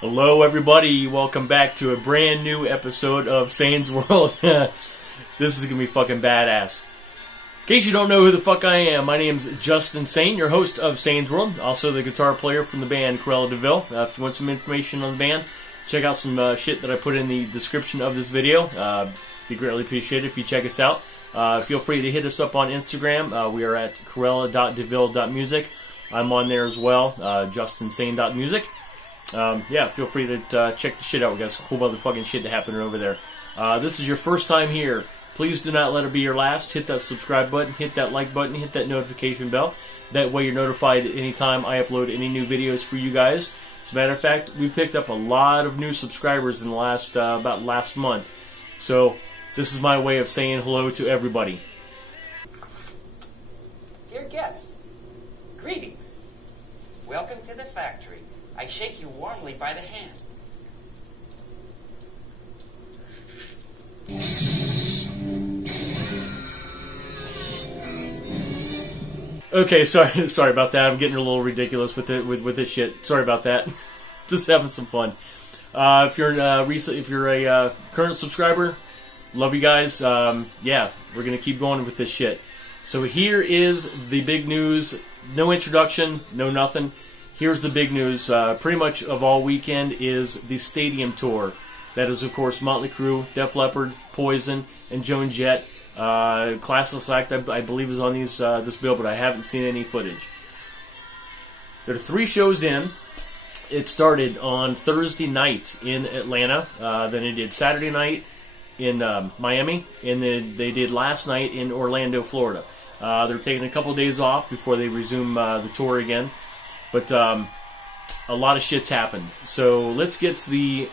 Hello everybody, welcome back to a brand new episode of Sane's World. This is going to be fucking badass. In case you don't know who the fuck I am, my name's Justin Sane, your host of Sane's World, also the guitar player from the band Cruella. If you want some information on the band, check out some shit that I put in the description of this video. Be greatly appreciated if you check us out. Feel free to hit us up on Instagram. We are at cruella.deville.music. I'm on there as well, justinsane.music. Yeah, feel free to check the shit out. We got some cool motherfucking shit happening over there. This is your first time here. Please do not let it be your last. Hit that subscribe button, hit that like button, hit that notification bell. That way you're notified anytime I upload any new videos for you guys. As a matter of fact, we picked up a lot of new subscribers in the last about last month. So this is my way of saying hello to everybody. Dear guests, greetings. Welcome to the factory. I shake you warmly by the hand. Okay, sorry about that. I'm getting a little ridiculous with this shit. Sorry about that. Just having some fun. If you're a current subscriber, love you guys. Yeah, we're gonna keep going with this shit. So here is the big news. No introduction, no nothing. Here's the big news. Pretty much of all weekend is the stadium tour. That is, of course, Motley Crue, Def Leppard, Poison, and Joan, Jett. Classless Act, I believe, is on this bill, but I haven't seen any footage. There are 3 shows in. It started on Thursday night in Atlanta. Then it did Saturday night in Miami, and then they did last night in Orlando, Florida. They're taking a couple days off before they resume the tour again. But a lot of shit's happened. So let's get to the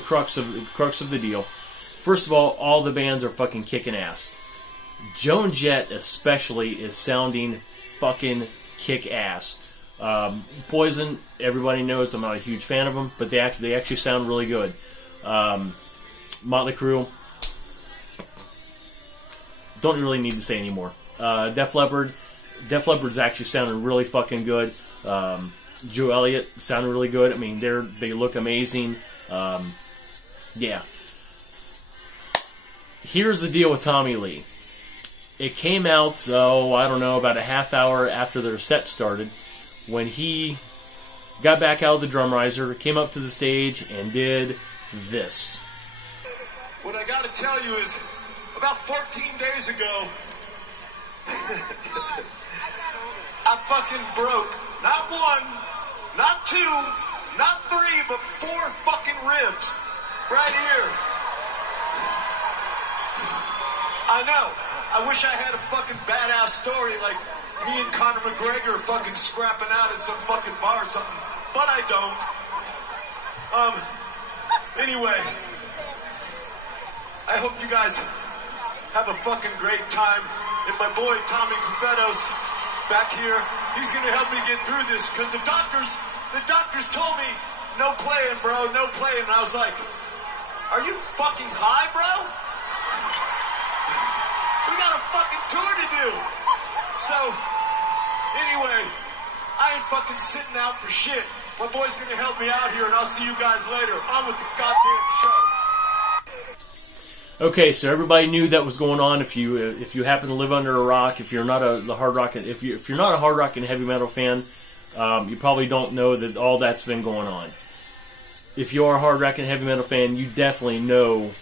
crux of the deal. First of all the bands are fucking kicking ass. Joan Jett especially is sounding fucking kick ass. Poison, everybody knows I'm not a huge fan of them, but they actually sound really good. Motley Crue, don't really need to say anymore. Def Leppard's actually sounding really fucking good. Joe Elliott sounded really good. I mean, they look amazing. Yeah. Here's the deal with Tommy Lee. It came out, I don't know, about a half hour after their set started, when he got back out of the drum riser, came up to the stage, and did this. What I gotta tell you is, about 14 days ago, I fucking broke. Not 1, not 2, not 3, but 4 fucking ribs. Right here. I know. I wish I had a fucking badass story like me and Conor McGregor fucking scrapping out at some fucking bar or something. But I don't. Anyway. I hope you guys have a fucking great time. And my boy Tommy Clufettos back here, he's gonna help me get through this, because the doctors told me, no playing, bro, no playing. And I was like, are you fucking high, bro? We got a fucking tour to do. So, anyway, I ain't fucking sitting out for shit. My boy's gonna help me out here, and I'll see you guys later. On with the goddamn show. Okay, so everybody knew that was going on. If you happen to live under a rock, if you're not if you're not a hard rock and heavy metal fan, you probably don't know that all that's been going on. If you are a hard rock and heavy metal fan, you definitely know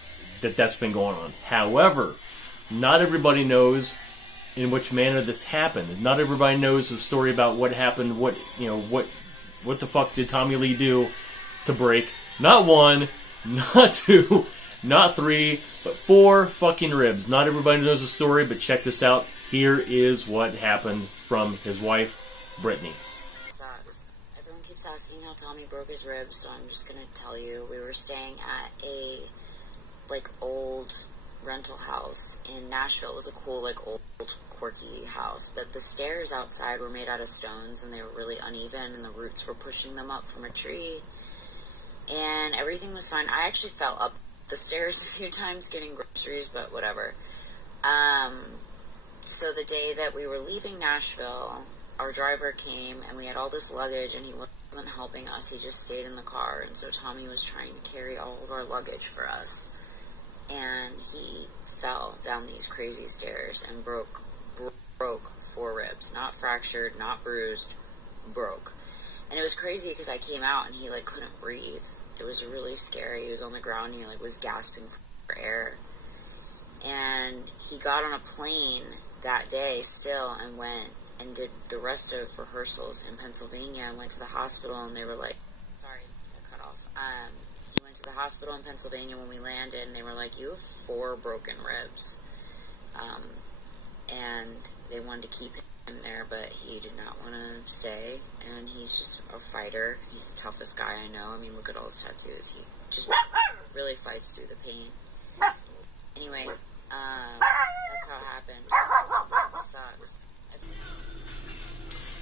that that's been going on. However, not everybody knows in which manner this happened. Not everybody knows the story about what happened. What the fuck did Tommy Lee do to break not 1, not 2, not 3, but 4 fucking ribs. Not everybody knows the story, but check this out. Here is what happened from his wife, Brittany. Everyone keeps asking how Tommy broke his ribs, so I'm just gonna tell you. We were staying at a old rental house in Nashville. It was a cool old quirky house, but the stairs outside were made out of stones, and they were really uneven, and the roots were pushing them up from a tree, and everything was fine. I actually fell up the stairs a few times getting groceries, but whatever. So the day that we were leaving Nashville, our driver came, and we had all this luggage, and he wasn't helping us. He just stayed in the car, and so Tommy was trying to carry all of our luggage for us. And he fell down these crazy stairs and broke 4 ribs. Not fractured, not bruised, broke. And it was crazy because I came out and he, like, couldn't breathe. It was really scary. He was on the ground and he, like, was gasping for air. And he got on a plane that day still and went and did the rest of rehearsals in Pennsylvania and went to the hospital, and they were like, sorry, I cut off. He went to the hospital in Pennsylvania when we landed, and they were like, you have 4 broken ribs. And they wanted to keep him there, but he did not want to stay, and he's just a fighter. He's the toughest guy I know. I mean, look at all his tattoos. He just really fights through the pain. Anyway, that's how it happened. It sucks.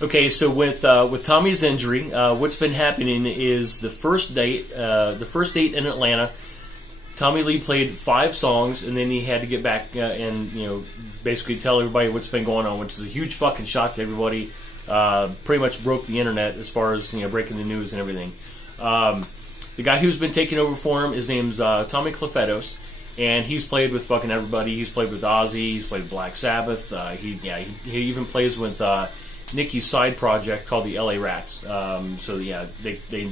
Okay, so with Tommy's injury, what's been happening is the first date in Atlanta, Tommy Lee played 5 songs, and then he had to get back and basically tell everybody what's been going on, which is a huge fucking shock to everybody. Pretty much broke the internet as far as breaking the news and everything. The guy who's been taking over for him, his name's Tommy Clefetos, and he's played with fucking everybody. He's played with Ozzy. He's played with Black Sabbath. He even plays with Nicky's side project called the LA Rats. They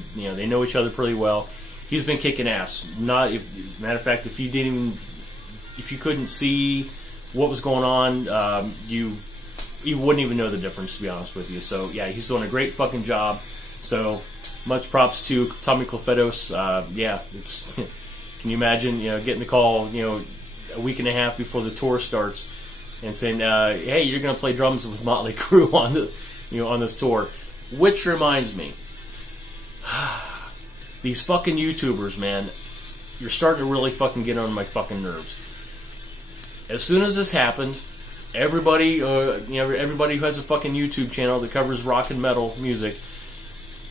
know each other pretty well. He's been kicking ass. Matter of fact, if you couldn't see what was going on, you wouldn't even know the difference, to be honest with you. So yeah, he's doing a great fucking job. So much props to Tommy Clefetos. It's can you imagine getting the call a week and a half before the tour starts and saying, hey, you're going to play drums with Motley Crue on this tour. Which reminds me, these fucking YouTubers, man, you're starting to really fucking get on my fucking nerves. As soon as this happened, everybody who has a fucking YouTube channel that covers rock and metal music,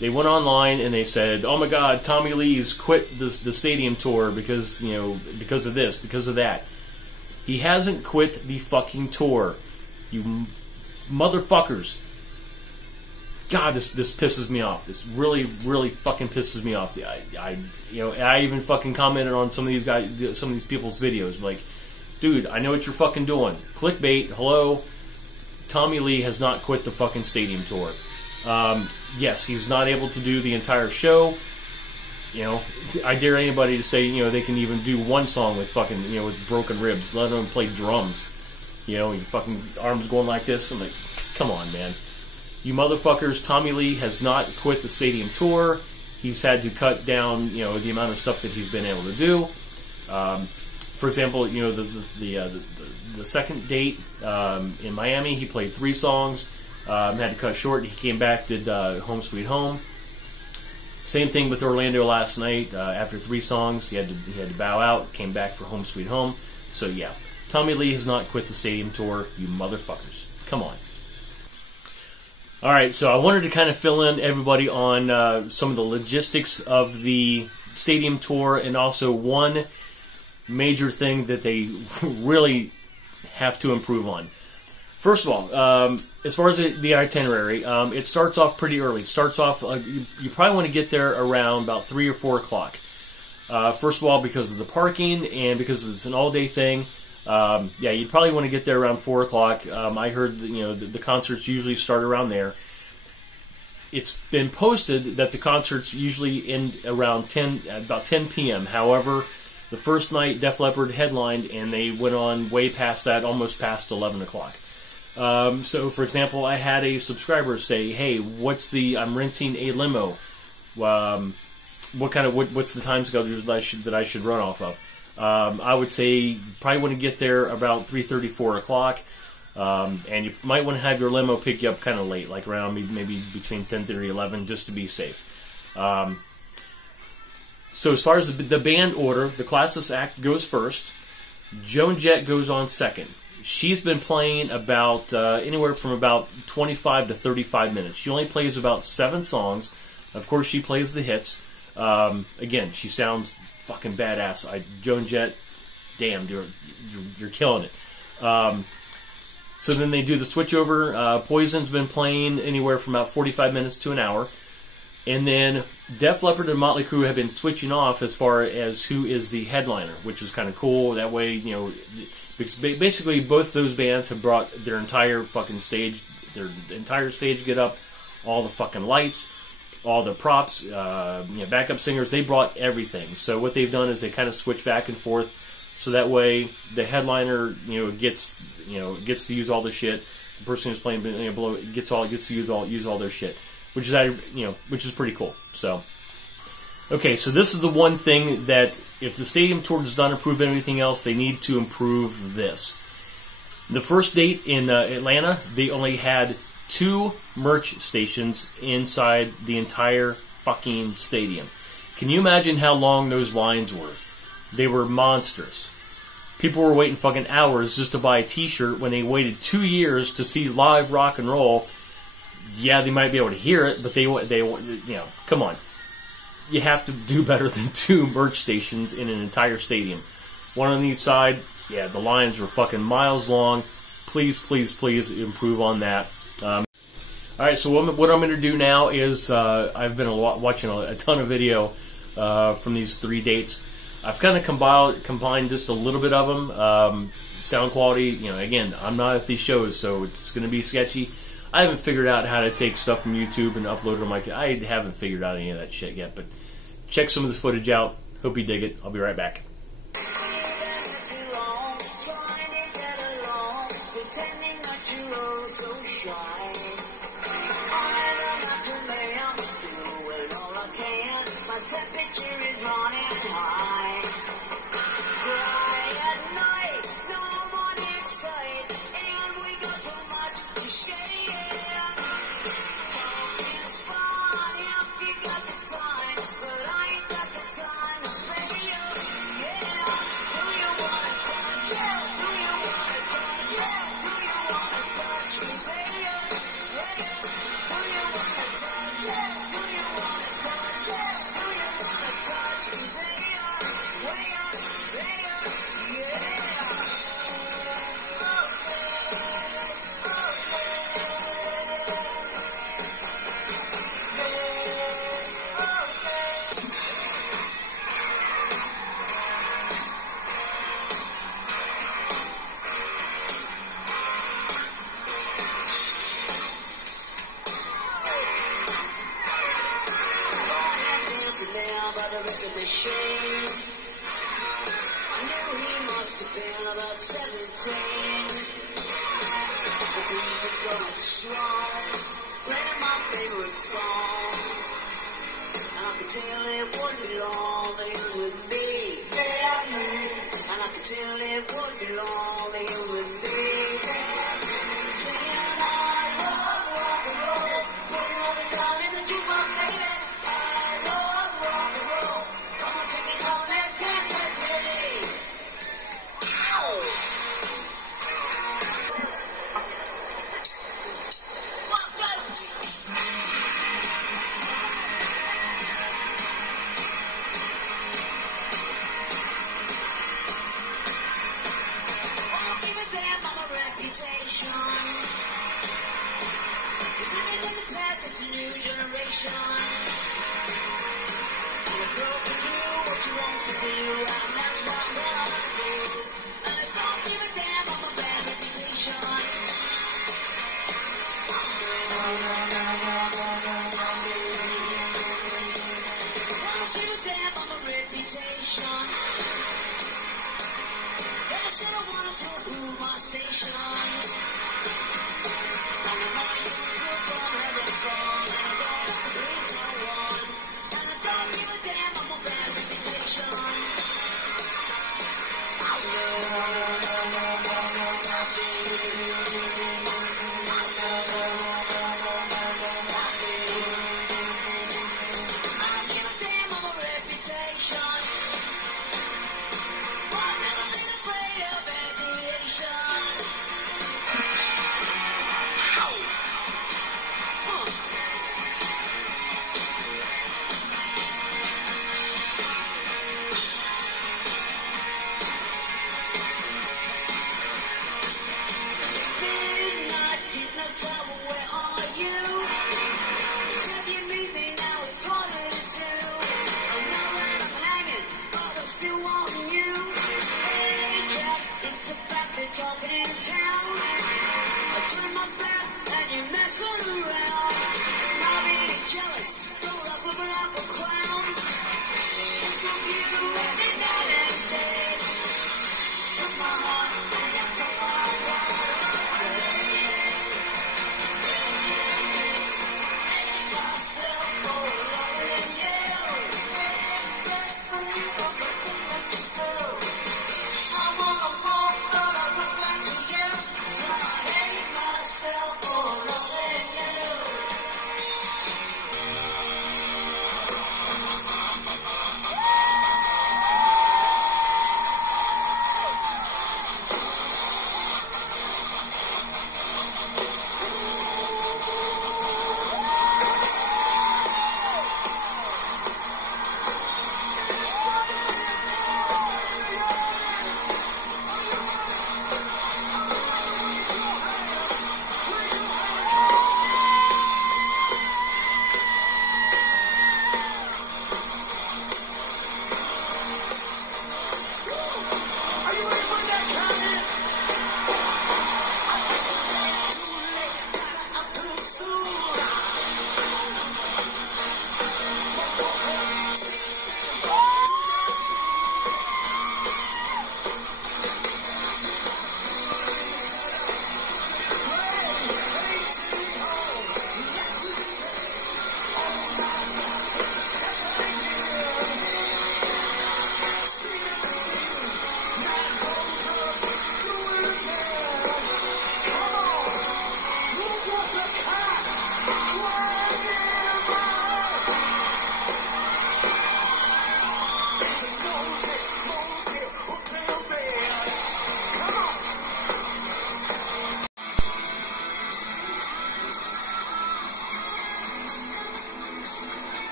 they went online and they said, oh my god, Tommy Lee's quit the stadium tour because of this, because of that. He hasn't quit the fucking tour. You motherfuckers. God, this pisses me off. This really, really fucking pisses me off. I even fucking commented on some of these people's videos. Like, dude, I know what you're fucking doing. Clickbait, hello. Tommy Lee has not quit the fucking stadium tour. Yes, he's not able to do the entire show. I dare anybody to say, they can even do one song with fucking, with broken ribs, let alone play drums. Your fucking arms going like this. I'm like, come on, man. You motherfuckers, Tommy Lee has not quit the stadium tour. He's had to cut down, the amount of stuff that he's been able to do. For example, the second date in Miami, he played 3 songs. Had to cut short. He came back, did Home Sweet Home. Same thing with Orlando last night. After 3 songs, he had to bow out. Came back for Home Sweet Home. So yeah, Tommy Lee has not quit the stadium tour. You motherfuckers, come on. All right, so I wanted to kind of fill in everybody on some of the logistics of the stadium tour, and also one major thing that they really have to improve on. First of all, as far as the itinerary, it starts off pretty early. Starts off, you probably want to get there around about 3 or 4 o'clock. First of all, because of the parking and because it's an all-day thing. You'd probably want to get there around 4 o'clock. I heard the concerts usually start around there. It's been posted that the concerts usually end around about 10 p.m. However, the first night Def Leppard headlined, and they went on way past that, almost past 11 o'clock. So, for example, I had a subscriber say, "Hey, I'm renting a limo. What's the time schedule that I should run off of?" I would say you probably want to get there about 3:30, 4 o'clock, and you might want to have your limo pick you up kind of late, like around maybe between 10:30 11, just to be safe. So as far as the band order, the Classless Act goes first. Joan Jett goes on second. She's been playing about anywhere from about 25 to 35 minutes. She only plays about 7 songs. Of course, she plays the hits. Again, she sounds fucking badass. Joan Jett, damn, you're killing it. So then they do the switchover. Poison's been playing anywhere from about 45 minutes to an hour. And then Def Leppard and Motley Crue have been switching off as far as who is the headliner, which is kind of cool. That way, you know, because basically both those bands have brought their entire fucking stage, their entire stage get up, all the fucking lights, all the props, you know, backup singers. They brought everything. So what they've done is they kind of switch back and forth, so that way the headliner, you know, gets to use all the shit. The person who's playing, you know, below gets to use all their shit, which is pretty cool. So, okay, so this is the one thing that if the stadium tour does not improve anything else, they need to improve this. The first date in Atlanta, they only had 2 merch stations inside the entire fucking stadium. Can you imagine how long those lines were? They were monstrous. People were waiting fucking hours just to buy a t-shirt when they waited 2 years to see live rock and roll. Yeah, they might be able to hear it, but they you know, come on. You have to do better than 2 merch stations in an entire stadium. One on each side. Yeah, the lines were fucking miles long. Please, please, please improve on that. Alright, so what I'm going to do now is I've been watching a ton of video from these 3 dates. I've kind of combined just a little bit of them. Sound quality, you know, again, I'm not at these shows, so it's going to be sketchy. I haven't figured out how to take stuff from YouTube and upload it on my... I haven't figured out any of that shit yet, but check some of this footage out. Hope you dig it. I'll be right back.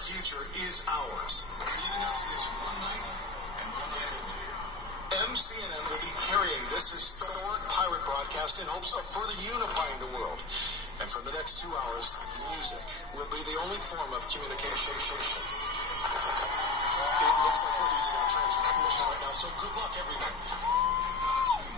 future is ours. Leaving us this one night and one night only. MCNN will be carrying this historic pirate broadcast in hopes of further unifying the world. And for the next 2 hours, music will be the only form of communication. It looks like we're losing our transmission right now, so good luck, everyone. Godspeed.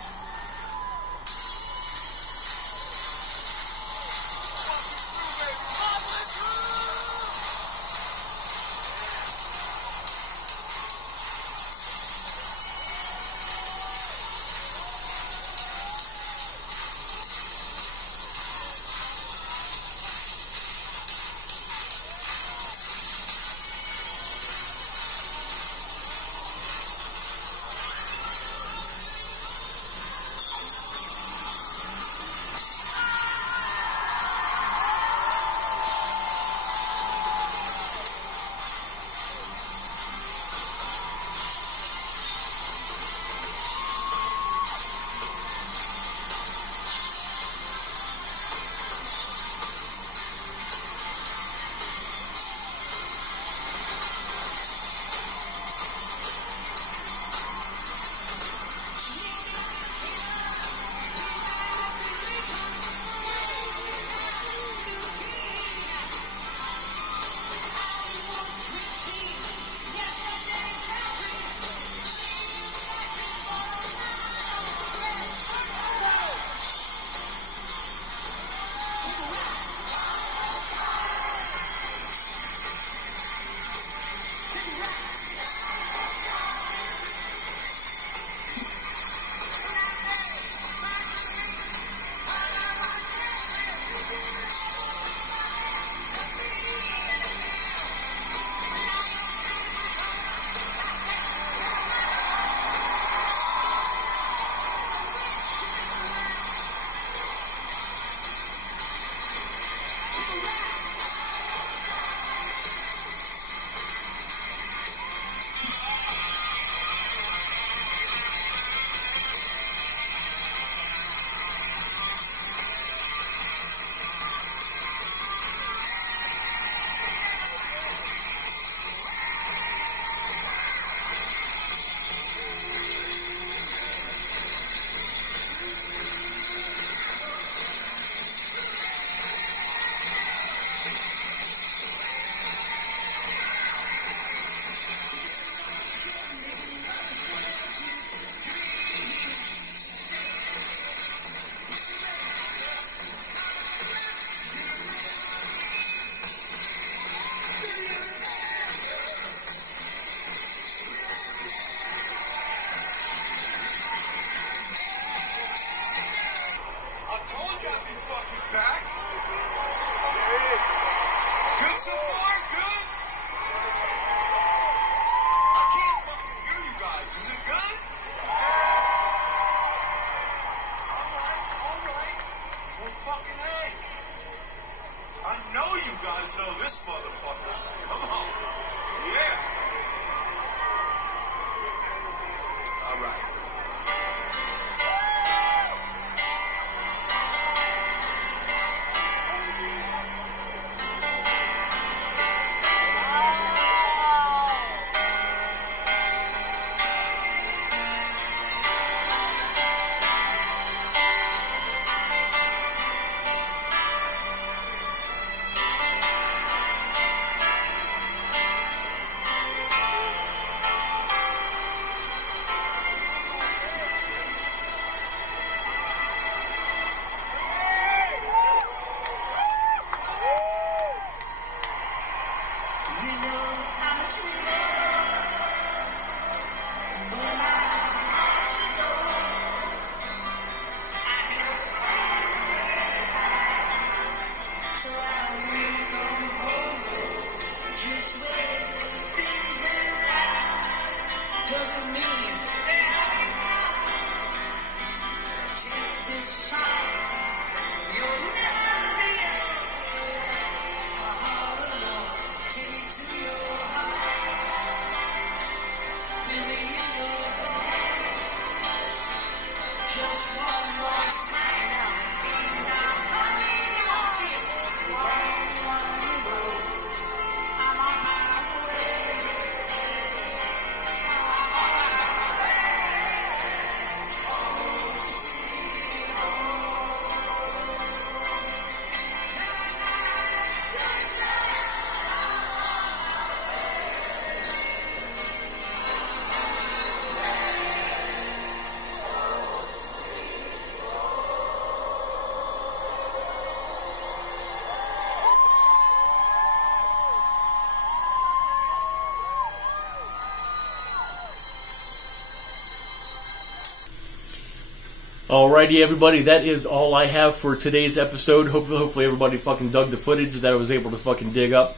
Alrighty, everybody, that is all I have for today's episode. Hopefully everybody fucking dug the footage that I was able to fucking dig up.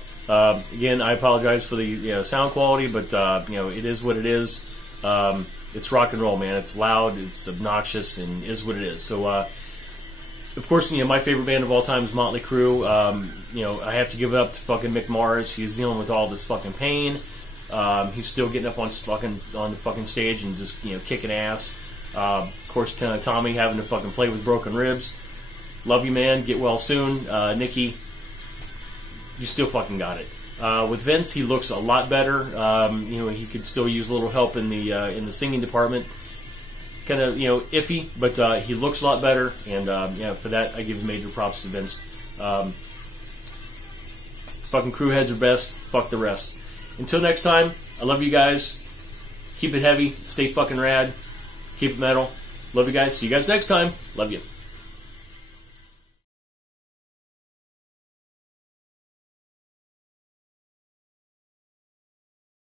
Again, I apologize for the sound quality, but it is what it is. It's rock and roll, man. It's loud, it's obnoxious, and is what it is. So, of course, my favorite band of all time is Motley Crue. I have to give it up to fucking Mick Mars. He's dealing with all this fucking pain. He's still getting up on the fucking stage and just kicking ass. Of course, Tommy having to fucking play with broken ribs. Love you, man. Get well soon. Nikki, you still fucking got it. With Vince, he looks a lot better. He could still use a little help in the singing department. Kind of iffy, but he looks a lot better. And for that, I give major props to Vince. Fucking crew heads are best. Fuck the rest. Until next time, I love you guys. Keep it heavy. Stay fucking rad. Keep it metal. Love you guys. See you guys next time. Love you.